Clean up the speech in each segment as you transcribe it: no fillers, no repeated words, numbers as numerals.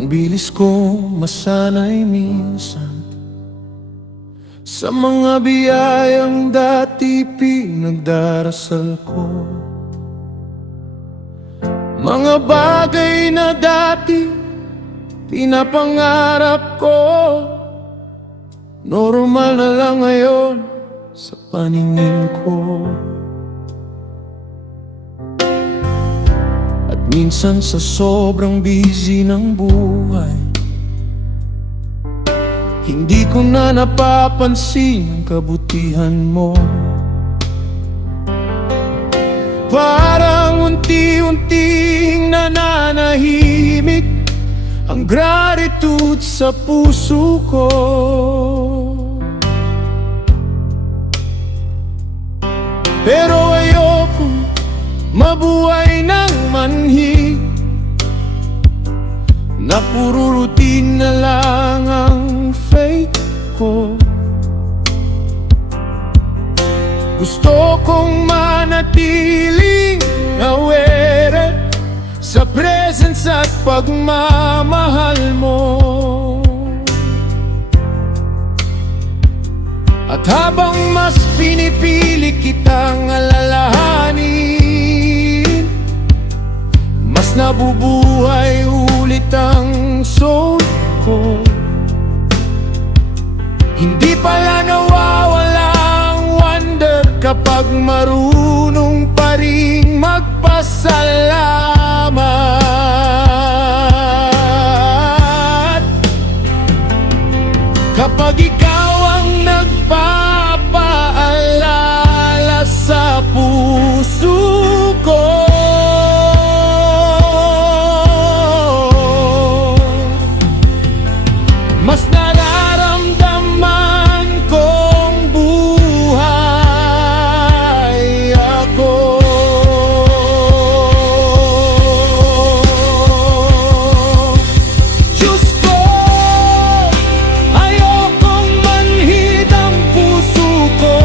Ang bilis ko masanay minsan sa mga biyayang dati pinagdarasal ko. Mga bagay na dati pinapangarap ko, normal na lang ngayon sa paningin ko. At minsan sa sobrang busy ng buhay, hindi ko na napapansin ang kabutihan mo. Parang unti-unting nananahimik ang gratitude sa puso ko. Pero ayoko mabuhay ng manhid na puro routine na lang ang faith ko. Gusto kong manatiling aware sa presence at pagmamahal mo. At habang mas pinipili kitang alalahanin, mas nabubuhay ulit ang soul ko. Hindi pala nawawala ang wonder kapag marunong pa ring magpasalamat. Kapag ikaw ang nagpapaalala sa puso ko, mas nararamdaman kong buhay ako. Diyos ko, ayokong manhid ang puso ko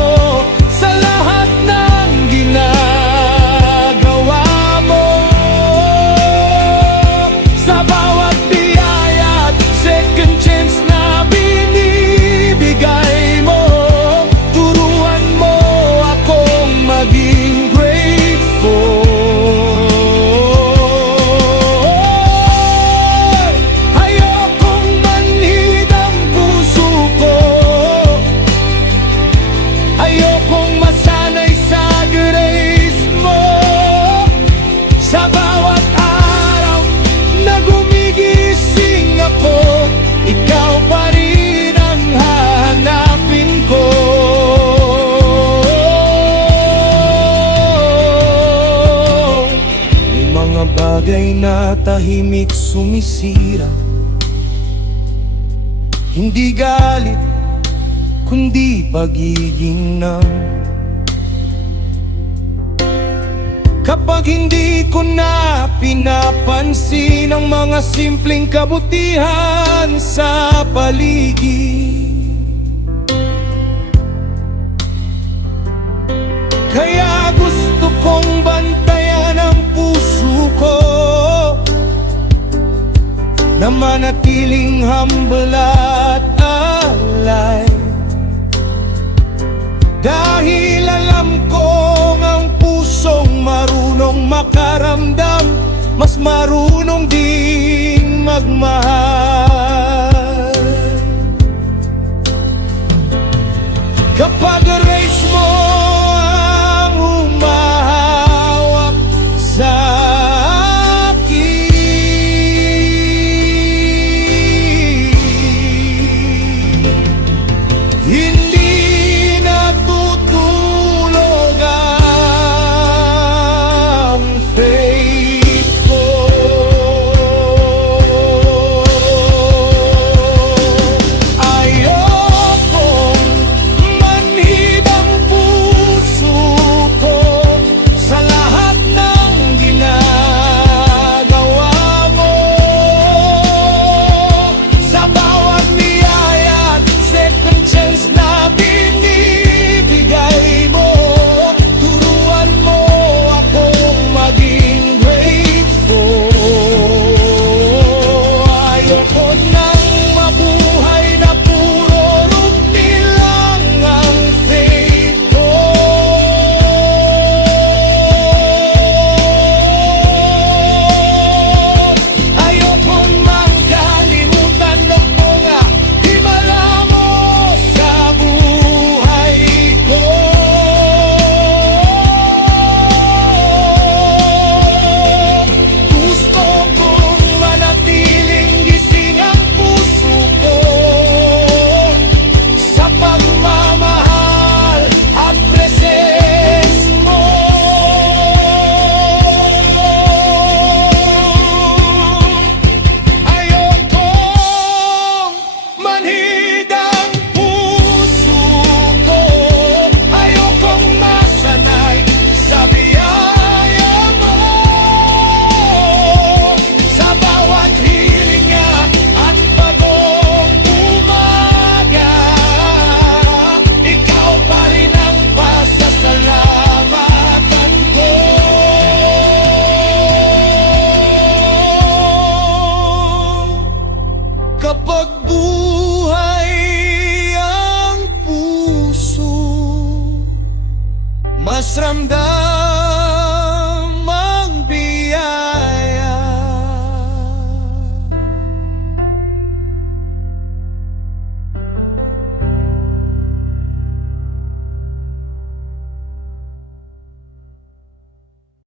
sa lahat ng ginagawa mo. Sa bawat biyaya at second chance na binibigay mo, turuan mo akong maging grateful. Ayokong manhid ang puso ko, ayokong masanay sa grace mo. Sa bawat araw na gumigising ako, ikaw pa rin ang hahanapin ko. May mga bagay na tahimik sumisira, hindi galit kundi pagiging ng. Kapag hindi ko na pinapansin ang mga simpleng kabutihan sa paligid, kaya gusto kong bantayan ang puso ko na manatiling humble at alive. Dahil alam kong ang pusong marunong makaramdam, mas marunong ding magmahal. Kapag